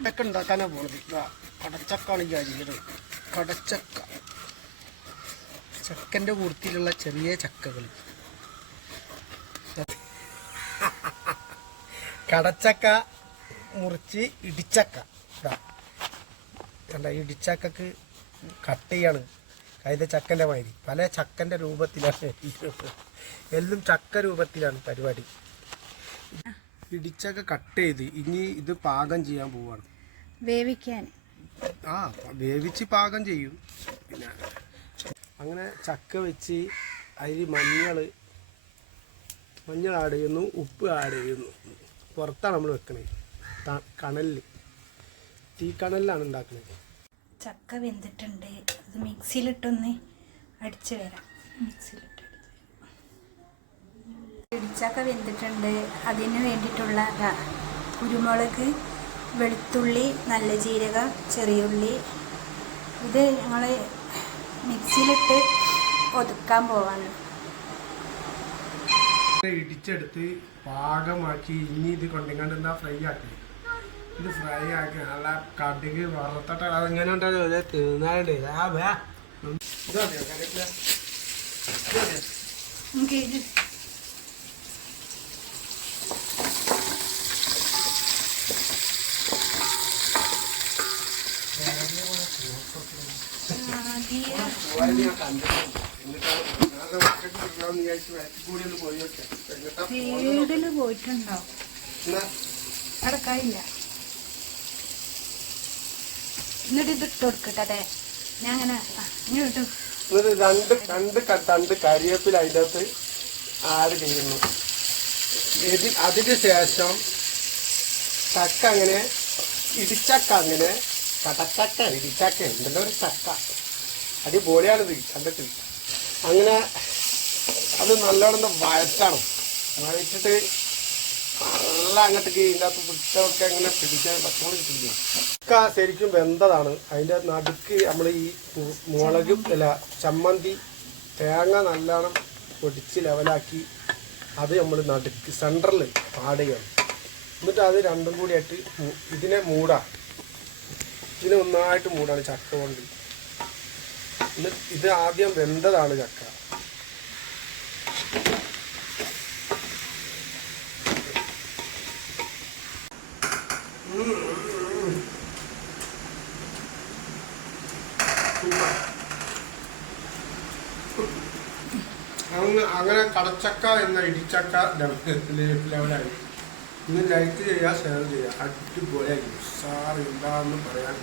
ഇതൊക്കെ ഉണ്ടാക്കാനാണ് പോണത്. കടച്ചക്കാണ് വിചാരിക്കുന്നത്. കടച്ചക്ക, ചക്കൻ്റെ കൂർത്തിയിലുള്ള ചെറിയ ചക്കകൾ. കടച്ചക്ക മുറിച്ച് ഇടിച്ചക്ക. കണ്ട, ഇടിച്ചക്കക്ക് കട്ട് ചെയ്യാണ്. കൈത ചക്കൻ്റെ മാതിരി പല ചക്കൻ്റെ രൂപത്തിലാണ്. എല്ലാം ചക്ക രൂപത്തിലാണ് പരിപാടി. ഇടിച്ചക്ക കട്ട് ചെയ്ത് ഇനി ഇത് പാകം ചെയ്യാൻ പോവാണ്. വേവിക്കാൻ വേവിച്ച് പാകം ചെയ്യും. പിന്നെ അങ്ങനെ ചക്ക വെച്ച് അതിൽ മഞ്ഞൾ ആഡ് ചെയ്യുന്നു, ഉപ്പ് ആഡ് ചെയ്യുന്നു. പുറത്താണ് നമ്മൾ വെക്കണത്, കണലിൽ, തീ കണലിലാണ് ഉണ്ടാക്കുന്നത്. ചക്ക വെന്തിട്ടുണ്ട്. അത് മിക്സിയിലിട്ടൊന്ന് അടിച്ചു വരാം. മിക്സിയിലിട്ട് ഇടിച്ചക്ക വെന്തിട്ടുണ്ട്. അതിന് വേണ്ടിയിട്ടുള്ള കുരുമുളക്, വെളുത്തുള്ളി, നല്ല ജീരകം, ചെറിയുള്ളി, ഇത് ഞങ്ങൾ മിക്സിയിലിട്ട് ഒതുക്കാൻ പോവാണ്. ഇടിച്ചെടുത്ത് പാകമാക്കി ഇനി ഇത് കൊണ്ടിങ്ങാണ്ട് എന്താ ഫ്രൈ ആക്കി. ഇത് ഫ്രൈ ആക്കി നല്ല കടുക് വറുത്തിട്ട് അതെങ്ങനെ ഉണ്ടാകും തിന്നാണ്ട്. വീടില് പോയിട്ടുണ്ടോ? അടക്കായില്ല. എന്നിട്ട് ഇത് ഇട്ട് കൊടുക്കട്ടെ. ഞാൻ അങ്ങനെ ഇങ്ങോട്ട് രണ്ട് കരിവേപ്പില അതിൻ്റെ അകത്ത് ആഡ് ചെയ്യുന്നു. അതിന് ശേഷം ചക്ക അങ്ങനെ ഇടിച്ചക്ക, അങ്ങനെ കടച്ചക്ക ഇടിച്ചക്ക ഉണ്ടല്ലോ ഒരു ചക്ക, അടിപൊളിയാണിത് കണ്ടിട്ട്. അങ്ങനെ അത് നല്ലോണം വഴറ്റണം. വഴറ്റിട്ട് നല്ല അങ്ങോട്ടേക്ക് ഇതിൻ്റെ അകത്ത് പിടിച്ചൊക്കെ അങ്ങനെ പിടിക്കാൻ പച്ചമുളക് പിടിക്കും. ചക്ക ശരിക്കും വെന്തതാണ്. അതിൻ്റെ നടുക്ക് നമ്മൾ ഈ മുളകും ചമ്മന്തി, തേങ്ങ നല്ലോണം പൊടിച്ച് ലെവലാക്കി അത് നമ്മൾ നടുക്ക് സെൻറ്ററിൽ ആഡ് ചെയ്യണം. എന്നിട്ട് അത് രണ്ടും കൂടി ആയിട്ട് ഇതിനെ ഒന്നായിട്ട് മൂടാണ് ചക്ക കൊണ്ട്. എന്നിട്ട് ഇത് ആദ്യം വെന്തതാണ് ചക്ക. അങ്ങനെ കടച്ചക്ക എന്ന ഇടിച്ചക്ക ലെവലായി. ഇന്ന് ലൈക്ക് ചെയ്യുക, ഷെയർ ചെയ്യുക. അടിപൊളിയായി സാർ എന്താണെന്ന് പറയാൻ